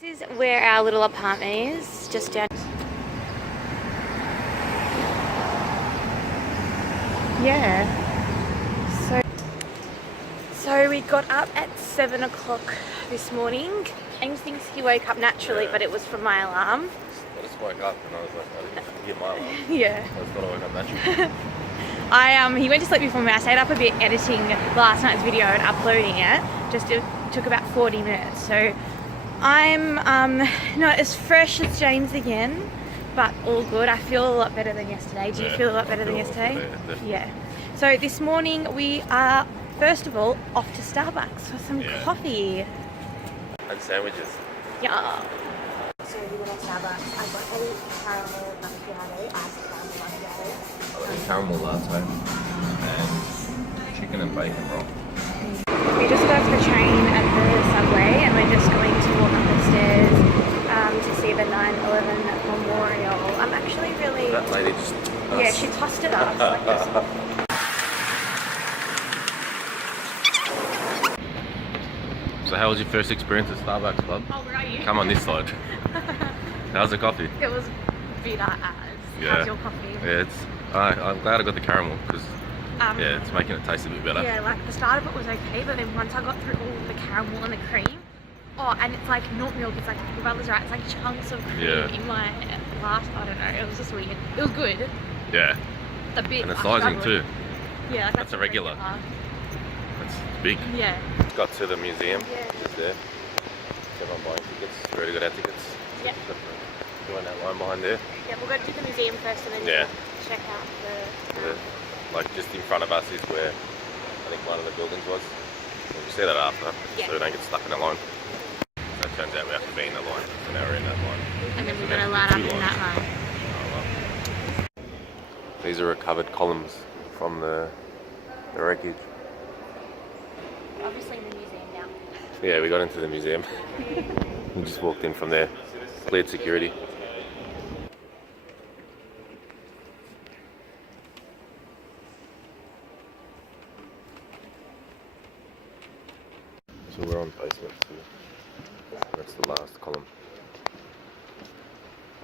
This is where our little apartment is, just down. Yeah. So we got up at 7 o'clock this morning. James thinks he woke up naturally, but it was from my alarm. I just woke up and I was like, I didn't hear my alarm. Yeah. I just thought I woke up naturally. He went to sleep before me. I stayed up a bit editing last night's video and uploading it. It took about 40 minutes. So I'm not as fresh as James again, but all good. I feel a lot better than yesterday. Do you feel a lot better than yesterday? Yeah. So this morning we are, first of all, off to Starbucks for some coffee. And sandwiches. Yeah. So we went to Starbucks. I got a caramel macchiato, iced caramel macchiato. I got a caramel latte and chicken and bacon roll. We just got off the train at the subway and we're just going to walk up the stairs to see the 9/11 memorial. I'm actually really... That lady just... Yeah, she tossed it up like this. So how was your first experience at Starbucks, Club? Oh, where are you? Come on this side. How's the coffee? It was bitter as. Yeah. How's your coffee? Yeah, I'm glad I got the caramel because it's making it taste a bit better. Yeah, like the start of it was okay, but then once I got through all the caramel and the cream, and it's like not milk, it's like, your brother's right, it's like chunks of cream in my last, I don't know, it was just weird. It was good. Yeah. A bit. And the sizing too. Yeah, like that's a regular. That's big. Yeah. Got to the museum. Yeah. Just there. Everyone buying tickets. Already got our tickets. Yeah. Doing that line behind there. Yeah, we'll go to the museum first and then check out the... Like just in front of us is where I think one of the buildings was. We'll see that after, so we don't get stuck in a line. So it turns out we have to be in the line, so now we're in that line. And then we're going to line up in that line. Oh, well. These are recovered columns from the wreckage. Obviously in the museum now. Yeah, we got into the museum. We just walked in from there. Cleared security. So we're on basement 2. That's the last column.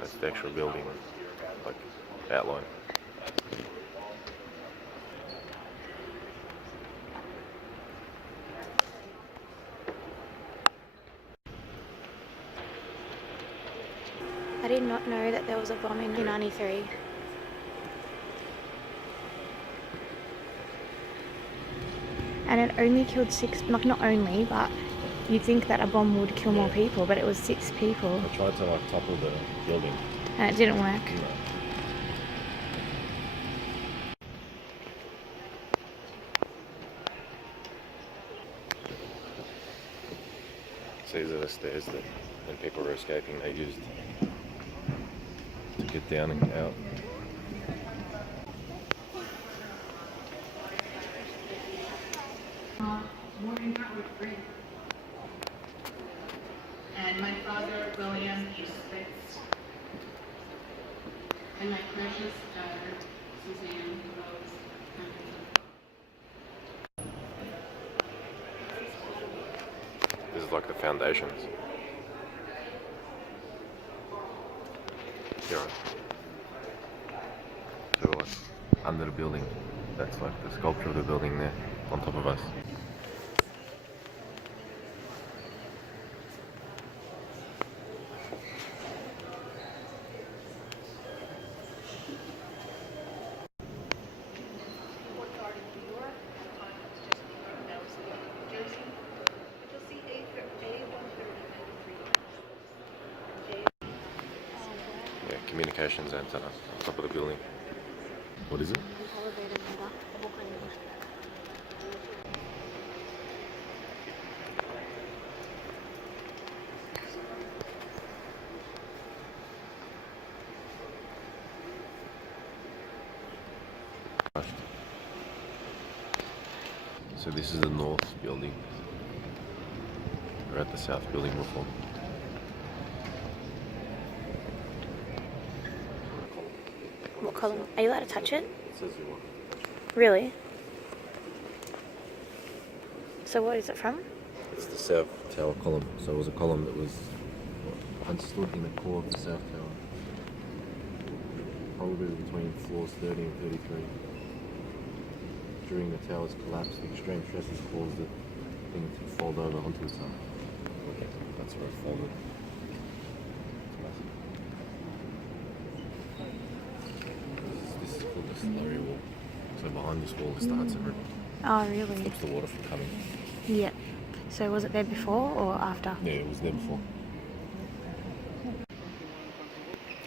That's the actual building, like outline. I did not know that there was a bomb in 93. And it only killed 6, like not only, but you'd think that a bomb would kill more people, but it was 6 people. I tried to like topple the building. And it didn't work. No. So these are the stairs that when people were escaping they used to get down and out. And my father, William E. Spitz, and my precious daughter, Suzanne Rose Huntington. This is like the foundations. Here. So like under the building, that's like the sculpture of the building there on top of us. Yeah, communications antenna on top of the building. What is it? So this is the north building. We're at the south building before. What column? Are you allowed to touch it? It says you want. Really? So what is it from? It's the south tower column. So it was a column that was and stood in the core of the South Tower, probably between floors 30 and 33. During the tower's collapse, the extreme stresses caused the thing to fold over onto itself. Okay, that's where it folded. It's massive. This is called the slurry wall. So behind this wall is the Hudson River. Oh, really? Stops the water from coming. Yep. So was it there before or after? Yeah, it was there before.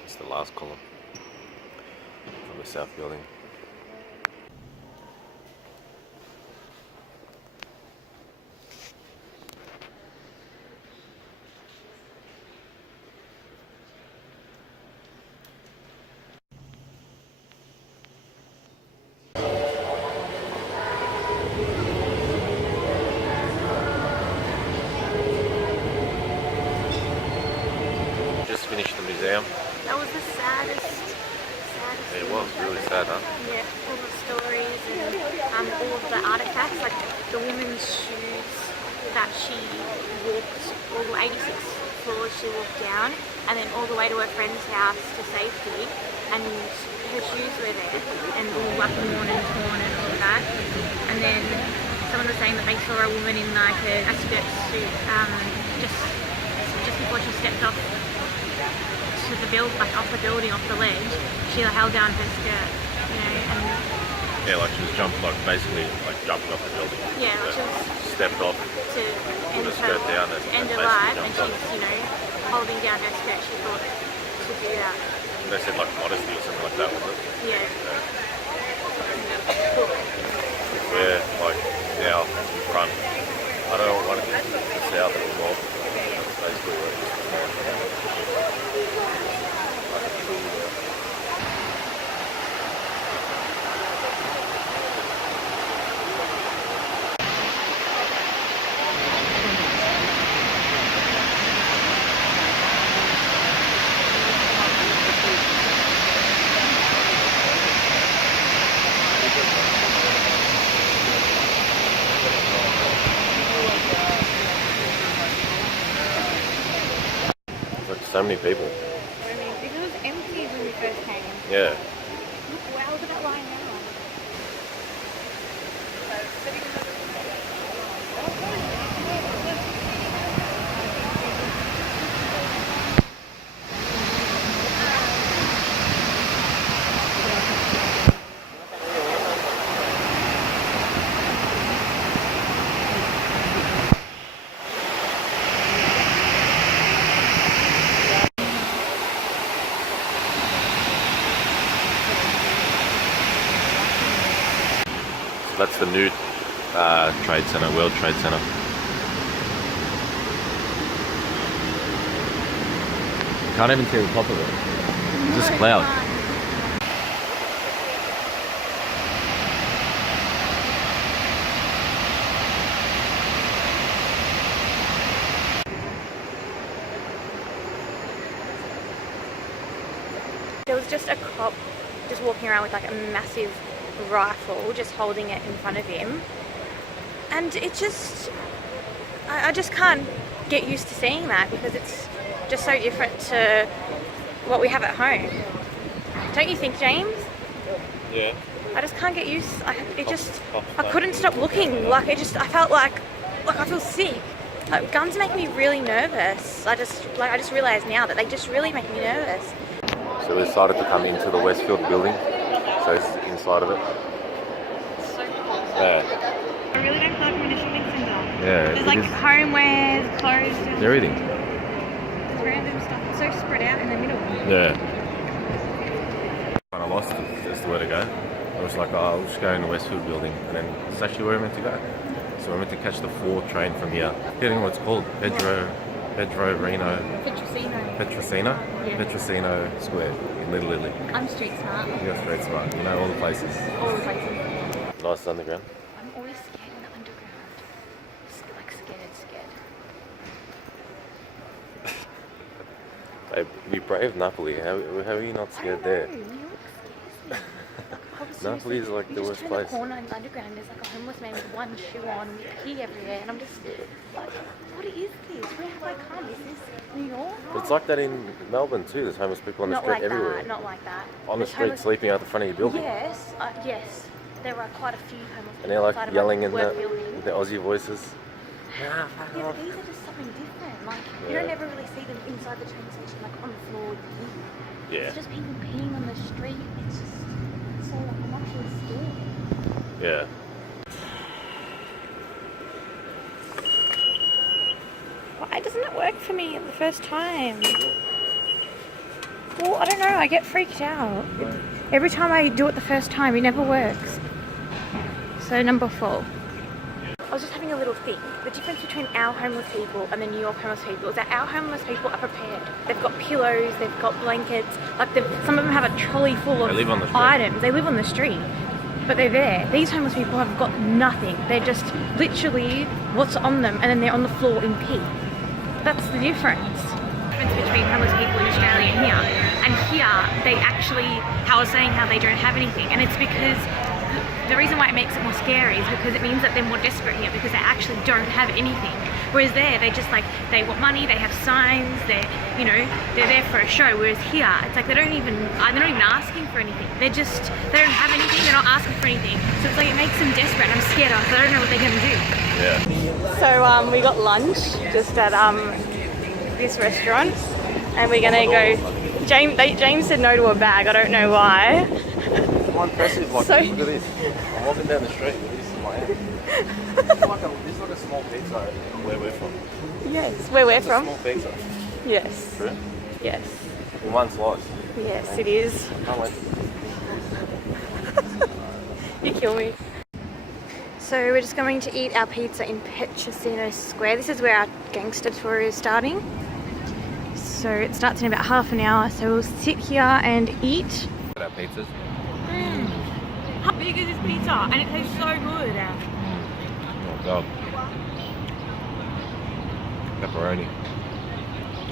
It's the last column from the south building. Just finished the museum. That was the saddest. It was really sad, huh? Yeah, all the stories and all of the artifacts, like the woman's shoes that she walked, all the 86 floors she walked down, and then all the way to her friend's house to safety, and her shoes were there, and all like worn and torn and all of that. And then someone was saying that they saw a woman in like a skirt suit just before she stepped off to the like off the building, off the ledge. She held down her skirt, you know, and Yeah, like she was basically jumping off the building. yeah, like she So was stepped off, to put end her skirt her, down to and end her basically life, and jumped off. she's, you know, holding down her skirt. She thought to do that. They said like modesty or something like that, was it? Yeah. Yeah, like now in front. I don't know what it is, the south or the north. That's basically what it is. Like a pool there. There's like so many people. I mean, because it was empty when we first came. Yeah. Wow, look at that line now. So that's the new Trade Center, World Trade Center. Can't even see the top of it. It's just cloud. There was just a cop just walking around with like a massive rifle, just holding it in front of him. And it just, I just can't get used to seeing that because it's just so different to what we have at home. Don't you think, James? Yeah. I just can't get used. I couldn't stop looking. Like it just, I felt like I feel sick. Like, guns make me really nervous. I just realised now that they just really make me nervous. So we decided to come into the Westfield building. So this is the inside of it. So cool. Yeah. I really don't feel like I'm in a shopping centre. Yeah. There's like homewares, clothes, and everything. there's random stuff. It's so spread out in the middle. Yeah. Kind of lost as to where to go. I was like, oh, I'll just go in the Westfield building, and then it's actually where we're meant to go. So we're meant to catch the 4 train from here. Getting what's called Pedro Reno. Petrosino? Yeah. Petrosino Square in Little Italy. I'm street smart. You're straight smart. You know all the places. All the places. Nice underground. I'm always scared in the underground. Like scared. Babe, you brave Napoli. How are you not scared there? New York scares me. I was seriously, Napoli is like you the just worst turn place. the corner in the underground, there's like a homeless man with one shoe on, with pee everywhere, and I'm just like, what is this? Where have I come? Is this New York? It's like that in Melbourne too. There's homeless people on the Not street like everywhere. that, not like that. On the There's street, homeless- sleeping out the front of your building. Yes, yes. There are quite a few homeless people And they're like outside of yelling my in work the, building. with their Aussie voices. Yeah, but these are just something different. Like, you don't ever really see them inside the train station, like on the floor. Yeah. It's just people peeing on the street. It's just so like I'm actually scared. Yeah. Why doesn't it work for me the first time? Well, I don't know. I get freaked out. Every time I do it the first time, it never works. So number 4. I was just having a little think. The difference between our homeless people and the New York homeless people is that our homeless people are prepared. They've got pillows, they've got blankets, like some of them have a trolley full of They live on the street. items. They live on the street, but they're there. These homeless people have got nothing. They're just literally what's on them, and then they're on the floor in pee. That's the difference. The difference between homeless people in Australia and here. And here, they actually, how I was saying how they don't have anything, and it's because the reason why it makes it more scary is because it means that they're more desperate here because they actually don't have anything. Whereas there, they just like, they want money, they have signs, they're there for a show. Whereas here, it's like they're not even asking for anything. They don't have anything, they're not asking for anything. So it's like it makes them desperate, and I'm scared of, I don't know what they're gonna do. Yeah. So we got lunch just at this restaurant, and we're gonna go. James said no to a bag, I don't know why. I'm impressive. Like, So- look at this. I'm walking down the street with this in my hand. This is like a small pizza where we're from. Yes, where we're It's a from. small pizza. Yes, True? yes, In one slice. yes, it is. I can't wait. You kill me. So we're just going to eat our pizza in Petrosino Square. This is where our gangster tour is starting. So it starts in about half an hour. So we'll sit here and eat. Our pizzas. How big is this pizza? And it tastes so good. Oh god. Pepperoni.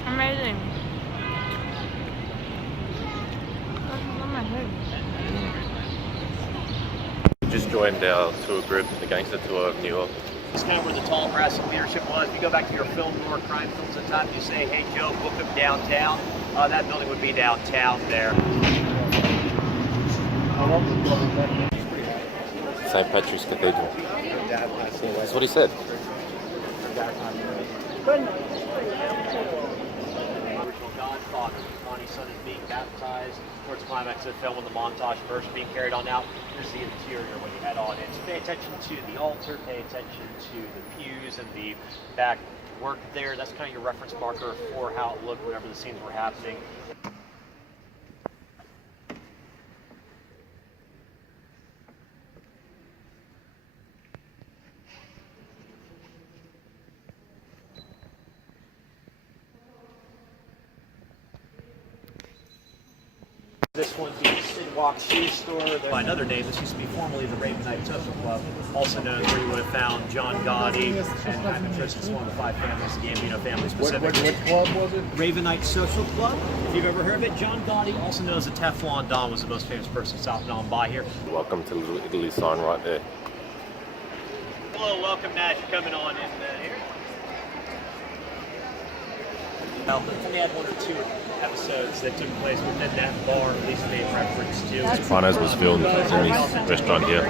Amazing. Just joined our tour group, the gangster tour of New York. It's kind of where the tall brass of leadership was. If you go back to your film noir crime films at times, you say, hey Joe, book them downtown. That building would be downtown there. St. Patrick's Cathedral. That's what he said. Original Godfather, Ronnie's son is being baptized towards the climax of the film when the montage first being carried on out. Here's the interior when you head on in. So pay attention to the altar, pay attention to the pews and the back work there. That's kind of your reference marker for how it looked whenever the scenes were happening. This one being Sid Walk's Shoe Store. By another name, this used to be formerly the Raven Knight Social Club, also known as where you would have found John Gotti and Ivan Tristan, one of the 5 families, the Gambino family specifically. What club was it? Raven Knight Social Club, if you've ever heard of it. John Gotti, also known as the Teflon Don, was the most famous person south on by here. Welcome to Little Italy sign right there. Hello, welcome Nash, you're coming on in here. Now, we only had 1 or 2 episodes that took place within that bar, at least made reference to. Sopranos was filmed in this restaurant here.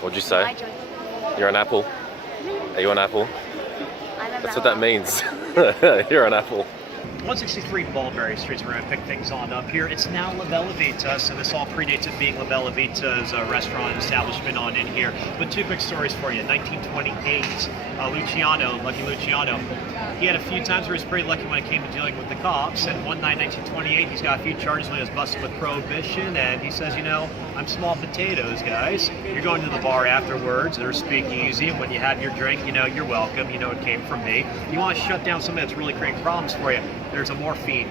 What'd you say? You're an apple? Are you an apple? That's what that means. You're an apple. 163 Mulberry Street, we're going to pick things on up here. It's now La Bella Vita, so this all predates it being La Bella Vita's restaurant establishment on in here. But 2 quick stories for you. 1928, Luciano, Lucky Luciano, he had a few times where he was pretty lucky when it came to dealing with the cops, and one night, 1928, he's got a few charges when he was busted with prohibition, and he says, you know, I'm small potatoes, guys. You're going to the bar afterwards, or speakeasy, and when you have your drink, you know, you're welcome, you know it came from me. You want to shut down something that's really creating problems for you, there's a morphine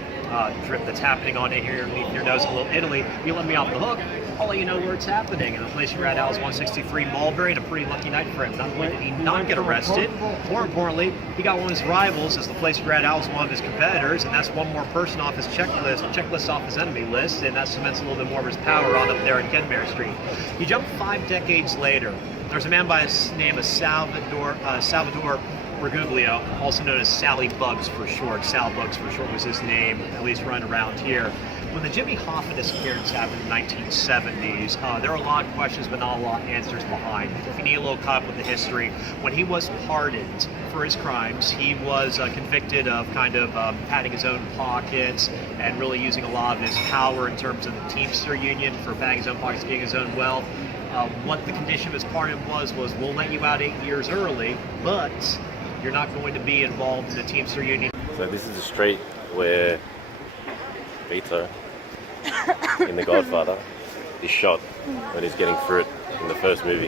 drip that's happening on in here underneath your nose in Little Italy. You let me off the hook, I'll let you know where it's happening. And the place you're at now is 163 Mulberry, and a pretty lucky night for him. Not only did he not get arrested, more importantly, he got one of his rivals, as the place you're at now is one of his competitors, and that's one more person off his checklist off his enemy list, and that cements a little bit more of his power on up there in Kenmare Street. You jump 5 decades later. There's a man by the name of Salvador Reguglio, also known as Sally Bugs for short. Sal Bugs for short was his name, at least run around here. When the Jimmy Hoffa disappearance happened in the 1970s, there were a lot of questions, but not a lot of answers behind. If you need a little caught up with the history, when he was pardoned for his crimes, he was convicted of kind of padding his own pockets and really using a lot of his power in terms of the Teamster Union for padding his own pockets, getting his own wealth. What the condition of his pardon was we'll let you out 8 years early, but you're not going to be involved in the Teamster Union. So this is the street where Vito in The Godfather is shot when he's getting through it in the first movie.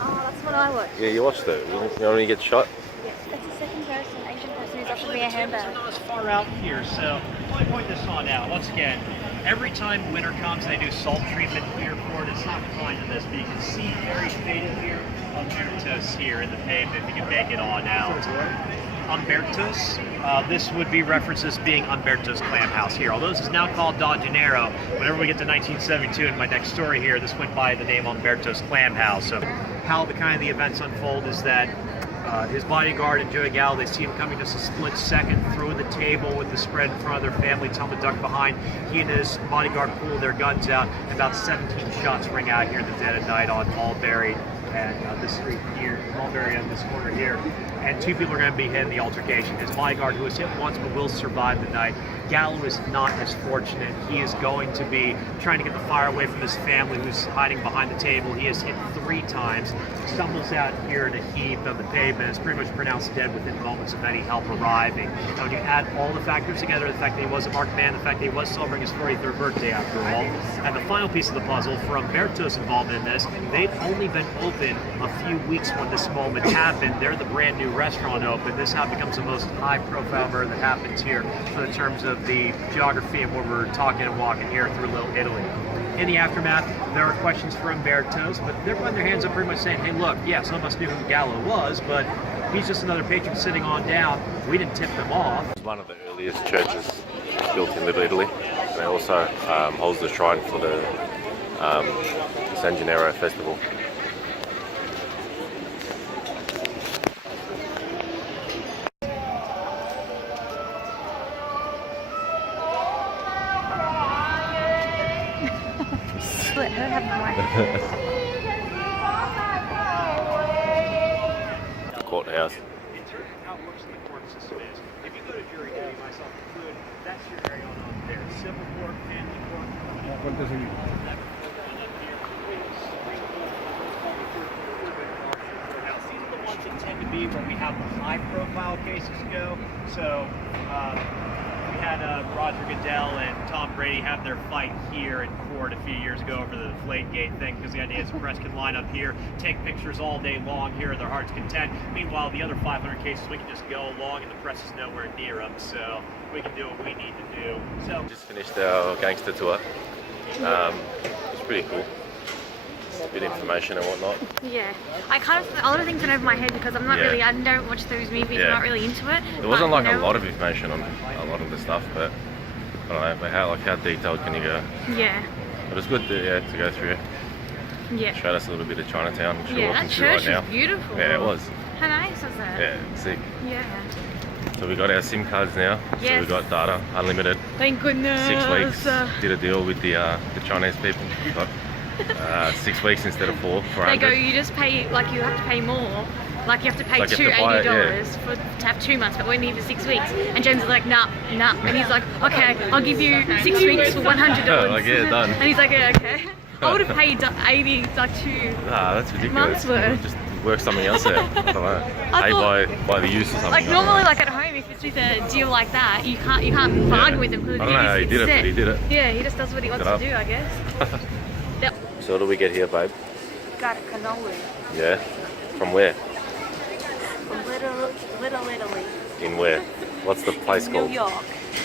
Oh, that's what I watched. Yeah, you watched it. You know when he gets shot? Yes, it's the second person, Asian person who's offered Actually, me a the Timbs are handbag. not as far out here, so let me point this on out. Once again, every time winter comes, they do salt treatment here for it. It's not confined to this, but you can see very faded here, Umbertos here in the pavement, if you can make it on out. Umbertos, this would be referenced as being Umberto's Clam House here. Although this is now called Da Janeiro, whenever we get to 1972 in my next story here, this went by the name Umberto's Clam House. So how the events unfold is that his bodyguard and Joey Gallo, they see him coming just a split second through the table with the spread in front of their family, tell him to duck behind. He and his bodyguard pull their guns out, and about 17 shots ring out here in the dead of night on Mulberry and this street here, Mulberry and this corner here. And 2 people are going to be hit in the altercation. His bodyguard, who was hit once but will survive the night. Gallo is not as fortunate. He is going to be trying to get the fire away from his family, who's hiding behind the table. He is hit 3 times, stumbles out here in a heap on the pavement, is pretty much pronounced dead within moments of any help arriving. Now, when you add all the factors together, the fact that he was a marked man, the fact that he was celebrating his 43rd birthday after all, and the final piece of the puzzle for Umberto's involvement in this, they'd only been open a few weeks when this moment happened. They're the brand new restaurant open. This now becomes the most high-profile murder that happens here for the terms of the geography and where we're talking and walking here through Little Italy. In the aftermath, there are questions for Umberto's, but they're putting their hands up pretty much saying, hey, look, yeah, some of us knew who Gallo was, but he's just another patron sitting on down. We didn't tip them off. It's one of the earliest churches built in Little Italy, and it also holds the shrine for the San Gennaro festival. Let her have the mic. Courthouse. How it works in the court system is, if you go to jury duty, myself included, that's your area on there. Civil court, family court, these are the ones that tend to be where we have the high-profile cases go. So we had Roger Goodell and Tom Brady have their fight here in court a few years ago over the Deflategate thing, because the idea is the press can line up here, take pictures all day long here at their heart's content. Meanwhile, the other 500 cases, we can just go along and the press is nowhere near them, so we can do what we need to do. So Just finished our gangster tour. It's pretty cool. A bit of information and whatnot. Yeah, I kind of, a lot of things went over my head because I'm not Yeah. really, I don't watch those movies, Yeah. I'm not really into it. There wasn't but, like you a know, lot of information on a lot of the stuff, but I don't know, but how detailed can you go? Yeah, But it's good to go through. yeah. Showed us a little bit of Chinatown, which we're Yeah, walking that through right church now. is beautiful. Yeah, it was. How nice was that? Yeah, sick. Yeah. So we got our SIM cards now. So Yes. we got data, unlimited, Thank goodness. 6 weeks. Did a deal with the Chinese people. Got 6 weeks instead of 4 for They go, 100. you just pay, like you have to pay more. Like you have to pay Like you have to buy it, $80 to have 2 months, but we're needed for 6 weeks. And James is like, nah. And he's like, okay, I'll give you 6 weeks for $100. Like, yeah, done. And he's like, yeah, okay. I would have paid 80 like 2. Nah, that's ridiculous. Months worth. Just work something else out. I don't know. I Pay thought- by the use or something. Like I don't know. normally, like at home, if it's with a deal like that, you can't bargain with him because I don't know how he did it, but he did it. Yeah, he just does what he wants to up. do, I guess. Yep. So what do we get here, babe? Got a cannoli Yeah. From where? from Little Italy, In where? What's the place New called? York,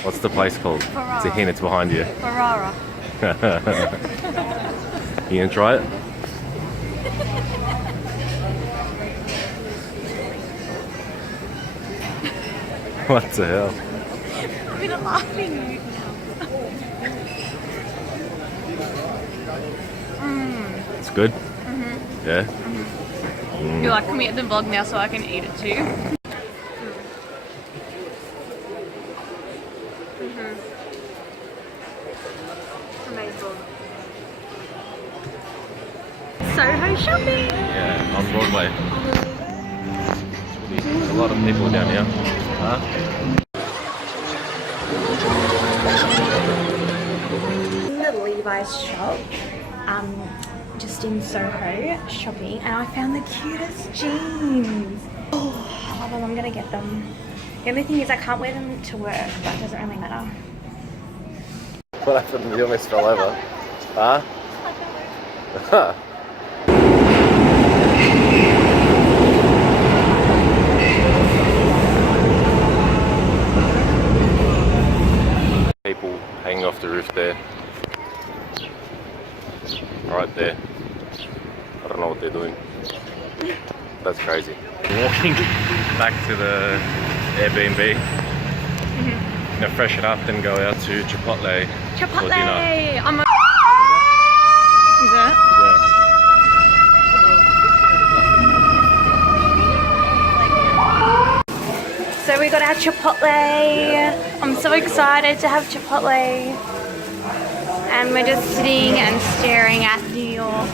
What's the place called? It's a Ferrara. hint, it's behind you. Ferrara. You gonna try it? What the hell? I'm in a laughing mood now. It's good? Yeah? You're like, can we get the vlog now so I can eat it too? Amazing. Soho shopping! Yeah, on Broadway. There's a lot of people down here. Huh? In the Levi's shop, just in Soho shopping, and I found the cutest jeans. Oh, I love them. I'm gonna get them. The only thing is I can't wear them to work, but it doesn't really matter. What happened? You almost fell over. Huh? People hanging off the roof there. Right there. I don't know what they're doing. That's crazy. Walking back to the Airbnb. Gonna freshen up, then go out to Chipotle for Chipotle! dinner. I'm a... Is it? So we got our Chipotle. I'm so excited to have Chipotle. And we're just sitting and staring at New York.